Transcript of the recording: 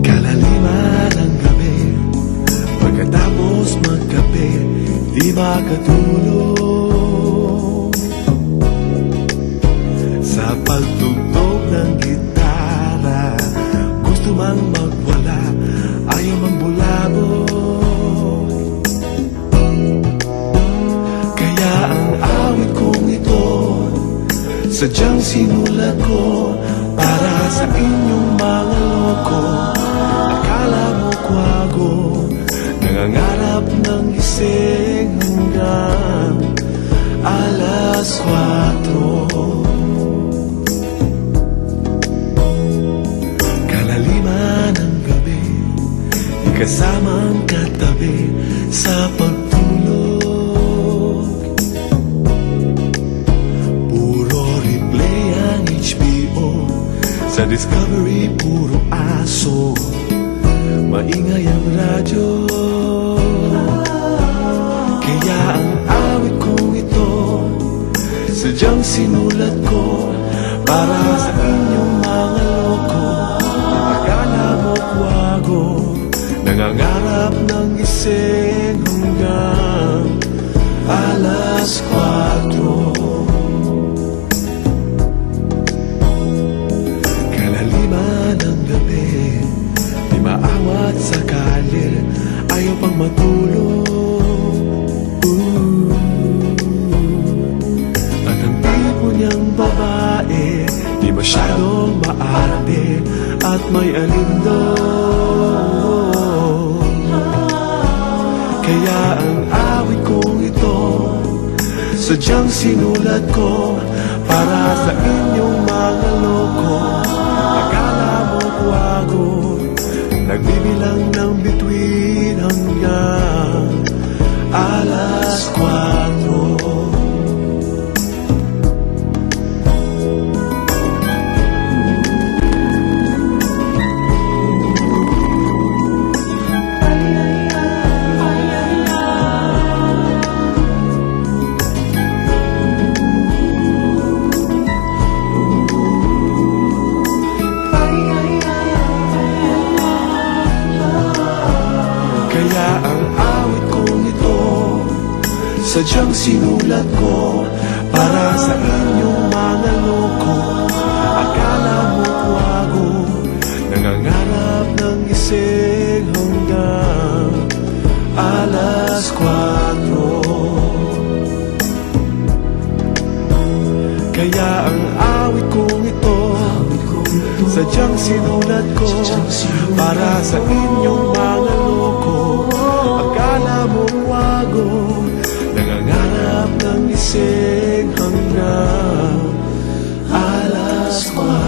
Kalaliman ng gabi, pagkatapos magkape, di makatulog. Sa pagtugtog ng gitara, gusto mang magwala, ayaw mang bulabog. Kaya ang awit kong ito, sadyang sinulat ko para sa inyong mga loko. Akala mo kwago, nangangarap ng gising hanggang alas 4. Kalaliman ng gabi, ikasamang katabi sa pagtulog. Puro replay ang HBO, sa Discovery puro aso, maingay ang radyo. Kaya ang awit kong ito, sadyang sinulat ko para sa inyong mga loko. Akala mo kwago, nangangarap ng gising hanggang alas 4. Kalaliman ng gabi, di maawat sa kalye, ayaw pang matulog. At ang tipo niyang babae, di masyadong maarte at may alindog. Kaya ang awit kong ito, sadyang sinulat ko para sa inyong mga loko. Akala mo kwago, nagbibilang ng bituin hanggang alas 4. Kaya ang awit kong ito, sadyang sinulat ko para sa inyong mga loko. Akala mo kwago, nangangarap ng gising hanggang alas 4. Kaya ang awit kong ito, sadyang sinulat ko para sa inyong mga loko. Akala mo kwago, nangangarap ng gising hanggang alas 4.